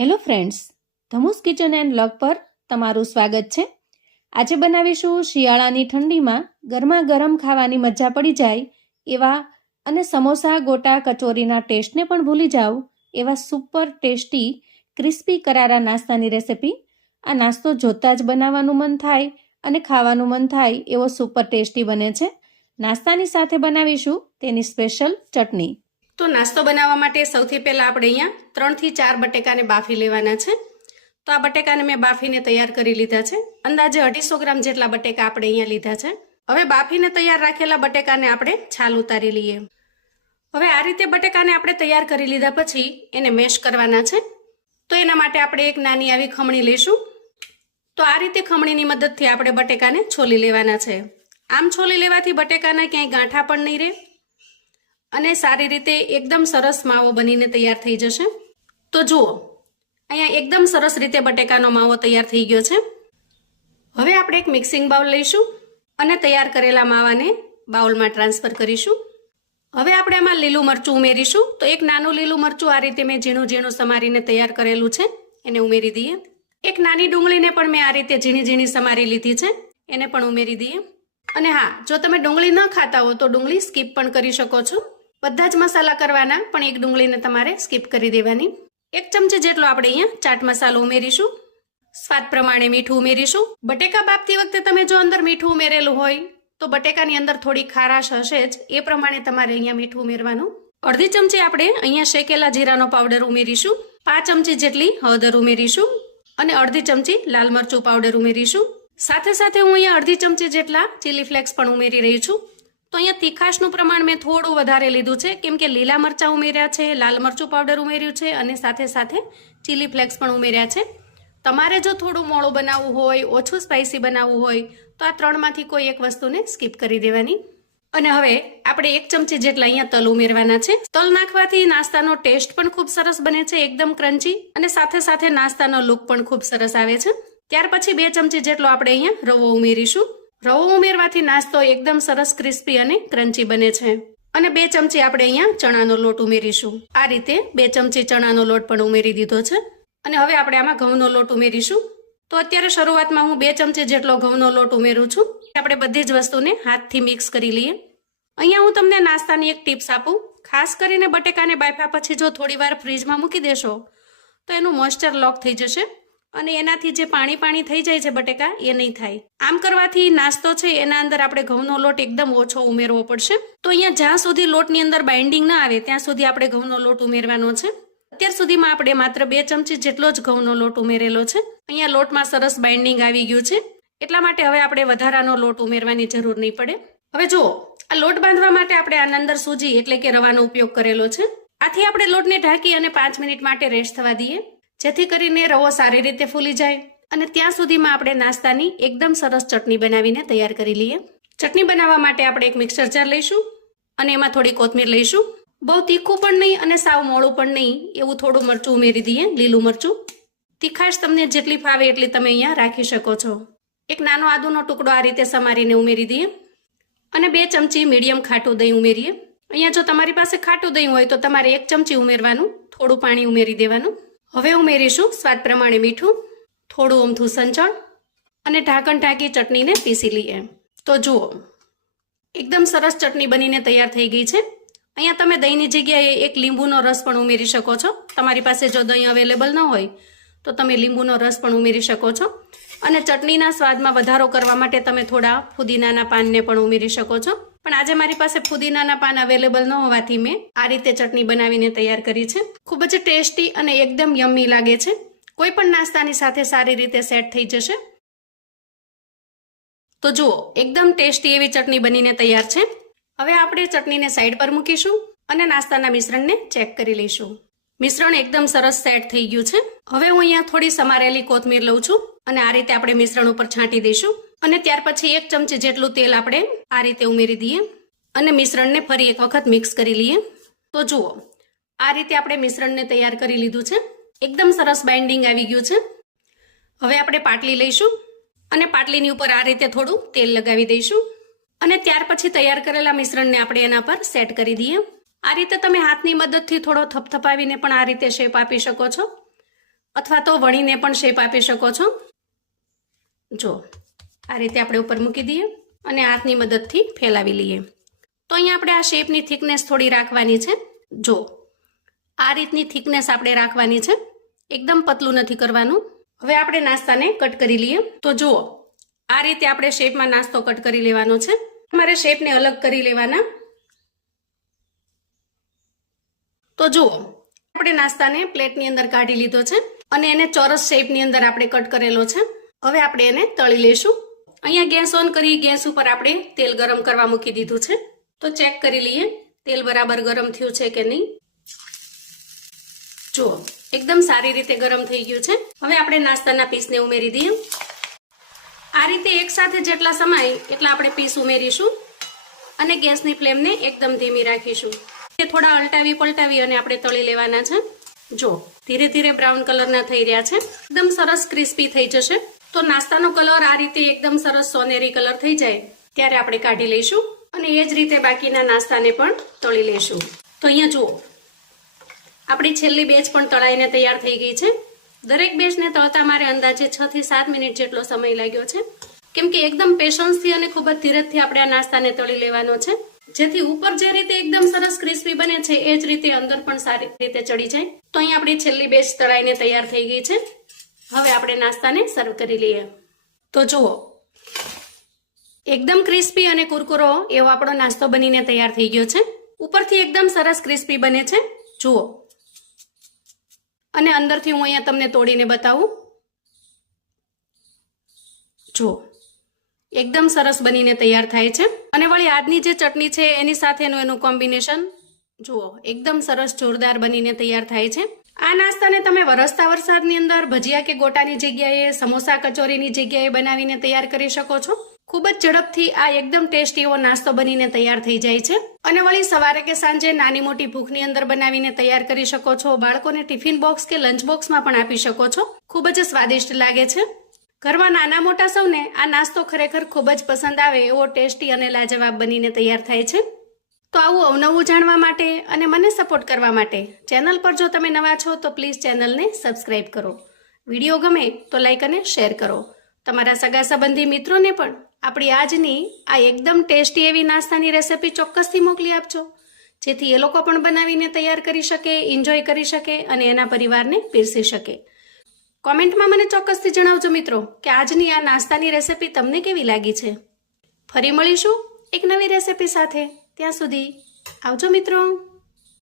Hello friends, Dhamu's kitchen and vlog પર તમારું સ્વાગત છે। આજે બનાવીશું શિયાળાની ઠંડીમાં ગરમા ગરમ ખાવાની મજા પડી જાય એવા અને સમોસા ગોટા કચોરીના ટેસ્ટને પણ ભૂલી જાઓ એવા સુપર ટેસ્ટી ક્રિસ્પી કરારા નાસ્તાની રેસિપી। આ નાસ્તો જોતાં જ બનાવવાનું મન થાય અને ખાવાનું મન થાય એવો સુપર ટેસ્ટી બને છે। નાસ્તાની સાથે બનાવીશું તેની સ્પેશિયલ ચટણી। તો નાસ્તો બનાવવા માટે સૌથી પહેલા આપણે અહીંયા 3 થી 4 બટેકાને બાફી લેવાના છે। તો આ બટેકાને મેં બાફીને તૈયાર કરી લીધા છે। અંદાજે 250 ગ્રામ જેટલા બટેકા આપણે અહીંયા લીધા છે। હવે બાફીને તૈયાર રાખેલા બટેકાને આપણે છાલ ઉતારી લઈએ। હવે આ રીતે બટેકાને આપણે તૈયાર કરી લીધા પછી એને મેશ કરવાના છે। તો એના માટે આપણે એક નાની આવી ખમણી લઈશું। તો આ રીતે ખમણીની મદદથી આપણે બટેકાને છોલી લેવાના છે। આમ છોલી લેવાથી બટેકાના ક્યાંય ગાંઠા પણ નહીં રહે અને સારી રીતે એકદમ સરસ માવો બનીને તૈયાર થઈ જશે। તો જુઓ, અહીંયા એકદમ સરસ રીતે બટેકાનો માવો તૈયાર થઈ ગયો છે। હવે આપણે એક મિક્સિંગ બાઉલ લઈશું અને તૈયાર કરેલા માવાને બાઉલમાં ટ્રાન્સફર કરીશું। હવે આપણે આમાં લીલું મરચું ઉમેરીશું। તો એક નાનું લીલું મરચું આ રીતે મેં ઝીણું ઝીણું સમારીને તૈયાર કરેલું છે, એને ઉમેરી દઈએ। એક નાની ડુંગળીને પણ મેં આ રીતે ઝીણી ઝીણી સમારી લીધી છે, એને પણ ઉમેરી દઈએ। અને હા, જો તમે ડુંગળી ન ખાતા હો તો ડુંગળી સ્કીપ પણ કરી શકો છો। બધા જ મસાલા કરવાના, પણ એક ડુંગળીને તમારે સ્કીપ કરી દેવાની। 1 ચમચી જેટલો આપણે અહીંયા ચાટ મસાલો ઉમેરીશું। સ્વાદ પ્રમાણે મીઠું ઉમેરીશું। બટેકા બાફતી વખતે તમે જો અંદર મીઠું ઉમેરેલું હોય તો બટેકાની અંદર થોડી ખારાશ હશે જ, એ પ્રમાણે તમારે અહીંયા મીઠું ઉમેરવાનું। અડધી ચમચી આપણે અહીંયા શેકેલા જીરાનો પાવડર ઉમેરીશું। 5 ચમચી જેટલી હળદર ઉમેરીશું અને અડધી ચમચી લાલ મરચું પાવડર ઉમેરીશું। સાથે સાથે હું અહીંયા અડધી ચમચી જેટલા ચીલી ફ્લેક્સ પણ ઉમેરી રહી છું। તો અહીંયા તીખાશનું પ્રમાણ મેં થોડું વધારે લીધું છે, કેમ કે લીલા મરચાં ઉમેર્યા છે, લાલ મરચું પાવડર ઉમેર્યું છે અને સાથે સાથે ચીલી ફ્લેક્સ પણ ઉમેર્યા છે। તમારે જો થોડું મોળું બનાવવું હોય, ઓછું સ્પાઇસી બનાવવું હોય તો આ 3માંથી કોઈ એક વસ્તુને સ્કીપ કરી દેવાની। અને હવે આપણે 1 ચમચી જેટલા અહીંયા તલ ઉમેરવાના છે। તલ નાખવાથી નાસ્તાનો ટેસ્ટ પણ ખૂબ સરસ બને છે, એકદમ ક્રન્ચી, અને સાથે સાથે નાસ્તાનો લુક પણ ખૂબ સરસ આવે છે। ત્યાર પછી 2 ચમચી જેટલો આપણે અહીંયા રવો ઉમેરીશું। રવો ઉમેરવાથી નાસ્તો એકદમ સરસ ક્રિસ્પી અને ક્રન્ચી બને છે। અને 2 ચમચી આપણે અહીંયા ચણાનો લોટ ઉમેરીશું। આ રીતે 2 ચમચી ચણાનો લોટ પણ ઉમેરી દીધો છે। અને હવે આપણે આમાં ઘઉંનો લોટ ઉમેરીશું। તો અત્યારે શરૂઆતમાં હું 2 ચમચી જેટલો ઘઉંનો લોટ ઉમેરું છું। આપણે બધી જ વસ્તુને હાથથી મિક્સ કરી લઈએ। અહીંયા હું તમને નાસ્તાની એક ટિપ્સ આપું। ખાસ કરીને બટેકાને બાફ્યા પછી જો થોડી વાર ફ્રીજમાં મૂકી દેશો તો એનું મોઇસ્ચર લોક થઈ જશે અને એનાથી જે પાણી થઈ જાય છે બટેકા, એ નહીં થાય। આમ કરવાથી નાસ્તો છે એના અંદર આપણે ઘઉંનો લોટ એકદમ ઓછો ઉમેરવો પડશે। તો અહીંયા જ્યાં સુધી લોટની અંદર બાઇન્ડિંગ ના આવે ત્યાં સુધી આપણે ઘઉંનો લોટ ઉમેરવાનો છે। અત્યાર સુધીમાં આપણે માત્ર 2 ચમચી જેટલો જ ઘઉંનો લોટ ઉમેરેલો છે। અહીંયા લોટમાં સરસ બાઇન્ડિંગ આવી ગયું છે, એટલા માટે હવે આપણે વધારાનો લોટ ઉમેરવાની જરૂર નહીં પડે। હવે જુઓ, આ લોટ બાંધવા માટે આપણે આના અંદર સૂજી એટલે કે રવાનો ઉપયોગ કરેલો છે। આથી આપણે લોટને ઢાંકી અને 5 મિનિટ માટે રેસ્ટ થવા દઈએ, જેથી કરીને રવો સારી રીતે ફૂલી જાય। અને ત્યાં સુધીમાં આપણે નાસ્તાની એકદમ સરસ ચટણી બનાવીને તૈયાર કરી લઈએ। ચટણી બનાવવા માટે આપણે એક મિક્સર જાર લઈશું અને એમાં થોડી કોથમીર લઈશું। બહુ તીખું પણ નહીં અને સાવ મોળું પણ નહીં એવું થોડું મરચું ઉમેરી દઈએ, લીલું મરચું। તીખાશ તમને જેટલી ફાવે એટલી તમે અહીંયા રાખી શકો છો। એક નાનો આદુનો ટુકડો આ રીતે સમારીને ઉમેરી દઈએ અને 2 ચમચી મીડિયમ ખાટું દહીં ઉમેરીએ। અહીંયા જો તમારી પાસે ખાટું દહીં હોય તો તમારે 1 ચમચી ઉમેરવાનું, થોડું પાણી ઉમેરી દેવાનું। હવે ઉમેરીશું સ્વાદ પ્રમાણે મીઠું, થોડું અમથું સંચળ અને ઢાંકણ ઢાંકી ચટણીને પીસી લઈએ। તો જુઓ, એકદમ સરસ ચટણી બનીને તૈયાર થઈ ગઈ છે। અહીંયા તમે દહીંની જગ્યાએ એક લીંબુનો રસ પણ ઉમેરી શકો છો। તમારી પાસે જો દહીં અવેલેબલ ન હોય તો તમે લીંબુનો રસ પણ ઉમેરી શકો છો। અને ચટણીના સ્વાદમાં વધારો કરવા માટે તમે થોડા ફુદીનાના પાનને પણ ઉમેરી શકો છો। પણ આજે મારી પાસે ફુદીનાના પાન અવેલેબલ ન હોવાથી મેં આ રીતે ચટણી બનાવીને તૈયાર કરી છે। ખૂબ જ ટેસ્ટી અને એકદમ યમ્મી લાગે છે, કોઈ પણ નાસ્તાની સાથે સારી રીતે સેટ થઈ જશે। તો જુઓ, એકદમ ટેસ્ટી એવી ચટણી બનીને તૈયાર છે। હવે આપણે ચટણીને સાઈડ પર મૂકીશું અને નાસ્તાના મિશ્રણને ચેક કરી લઈશું। મિશ્રણ એકદમ સરસ સેટ થઈ ગયું છે। હવે હું અહીંયા થોડી સમારેલી કોથમીર લઉં છું અને આ રીતે આપણે મિશ્રણ ઉપર છાંટી દઈશું અને ત્યાર પછી 1 ચમચી જેટલું તેલ આપણે આ રીતે ઉમેરી દઈએ અને મિશ્રણને ફરી એક વખત મિક્સ કરી લઈએ। તો જુઓ, આ રીતે આપણે મિશ્રણને તૈયાર કરી લીધું છે, એકદમ સરસ બાઇન્ડિંગ આવી ગયું છે। હવે આપણે પાટલી લઈશું અને પાટલીની ઉપર આ રીતે થોડું તેલ લગાવી દઈશું અને ત્યાર પછી તૈયાર કરેલા મિશ્રણને આપણે એના પર સેટ કરી દઈએ। આ રીતે તમે હાથની મદદથી થોડો થપથપાવીને પણ આ રીતે શેપ આપી શકો છો। અથવા તો વણીને પણ શેપ આપી શકો છો. જો આ રીતે આપણે ઉપર મૂકી દઈએ અને હાથની મદદથી ફેલાવી લઈએ. તો અહીંયા આપણે આ શેપની થિકનેસ થોડી રાખવાની છે. જો આ રીતની થિકનેસ આપણે રાખવાની છે, એકદમ પતલું નથી કરવાનું. હવે આપણે નાસ્તાને કટ કરી લઈએ. તો જુઓ આ રીતે આપણે શેપમાં નાસ્તો કટ કરી લેવાનો છે. તમારે શેપને અલગ કરી લેવાના. તો જુઓ આપણે નાસ્તાને પ્લેટની અંદર કાઢી લીધો છે અને એને ચોરસ શેપની અંદર આપણે કટ કરેલો છે. હવે આપણે એને તળી લઈશું. અહીંયા ગેસ ઓન કરી ગેસ ઉપર આપણે તેલ ગરમ કરવા મૂકી દીધું છે. તો ચેક કરી લઈએ તેલ બરાબર ગરમ થયું છે કે નહીં. જુઓ એકદમ સારી રીતે ગરમ થઈ ગયું છે. હવે આપણે નાસ્તાના પીસને ઉમેરી દઈએ. આ રીતે એક સાથે જેટલા સમાય એટલા આપણે પીસ ઉમેરીશું અને ગેસની ફ્લેમને એકદમ ધીમી રાખીશું. થોડા અલટાવી પલટાવી અને આપણે તળી લેવાના છે. જો ધીરે ધીરે બ્રાઉન કલરના થઈ રહ્યા છે, એકદમ સરસ ક્રિસ્પી થઈ જશે. તો નાસ્તાનો કલર આ રીતે એકદમ સરસ સોનેરી કલર થઈ જાય ત્યારે આપણે કાઢી લઈશું અને એ જ રીતે બાકીના નાસ્તાને પણ તળી લઈશું. તો અહીંયા જુઓ આપણી છેલ્લી બેચ પણ તળાઈને તૈયાર થઈ ગઈ છે. દરેક બેચને તળતા મારે અંદાજે 6 થી 7 મિનિટ જેટલો સમય લાગ્યો છે, કેમ કે એકદમ પેશન્સથી અને ખૂબ જ ધીરજથી આપણે આ નાસ્તાને તળી લેવાનો છે, જેથી ઉપર જે રીતે એકદમ સરસ ક્રિસ્પી બને છે એ જ રીતે અંદર પણ સારી રીતે ચડી જાય. તો અહીં આપણી છેલ્લી બેચ તળાઈને તૈયાર થઈ ગઈ છે. હવે આપણે નાસ્તાને સર્વ કરી લઈએ. તો જુઓ એકદમ ક્રિસ્પી અને કુરકુરો એવો આપણો નાસ્તો બનીને તૈયાર થઈ ગયો છે. ઉપરથી એકદમ સરસ ક્રિસ્પી બને છે. જુઓ અને અંદરથી હું અહીંયા તમને તોડીને બતાવું. જુઓ એકદમ સરસ બનીને તૈયાર થાય છે. અને વળી આજની જે ચટણી છે એની સાથેનું એનું કોમ્બિનેશન જુઓ એકદમ સરસ જોરદાર બનીને તૈયાર થાય છે. આ નાસ્તાને તમે વરસતા વરસાદની અંદર ભજીયા કે ગોટાની જગ્યાએ, સમોસા કચોરીની જગ્યાએ બનાવીને તૈયાર કરી શકો છો. ખૂબ જ ઝડપથી આ એકદમ ટેસ્ટી એવો નાસ્તો બનીને તૈયાર થઈ જાય છે. અને વળી સવારે કે સાંજે નાની મોટી ભૂખની અંદર બનાવીને તૈયાર કરી શકો છો. બાળકોને ટિફિન બોક્સ કે લંચ બોક્સમાં પણ આપી શકો છો. ખૂબ જ સ્વાદિષ્ટ લાગે છે. ઘરમાં નાના મોટા સૌને આ નાસ્તો ખરેખર ખૂબ જ પસંદ આવે એવો ટેસ્ટી અને લાજવાબ બનીને તૈયાર થાય છે. તો આવું અવનવું જાણવા માટે અને મને સપોર્ટ કરવા માટે ચેનલ પર જો તમે નવા છો તો પ્લીઝ ચેનલને સબસ્ક્રાઇબ કરો. વિડીયો ગમે તો લાઈક અને શેર કરો. તમારા સગા સંબંધી મિત્રોને પણ આપણી આજની આ એકદમ ટેસ્ટી એવી નાસ્તાની રેસિપી ચોક્કસથી મોકલી આપજો, જેથી એ લોકો પણ બનાવીને તૈયાર કરી શકે, એન્જોય કરી શકે અને એના પરિવારને પીરસી શકે. કોમેન્ટમાં મને ચોક્કસથી જણાવજો મિત્રો કે આજની આ નાસ્તાની રેસિપી તમને કેવી લાગી છે. ફરી મળીશું એક નવી રેસિપી સાથે. ત્યાં સુધી આવજો મિત્રો.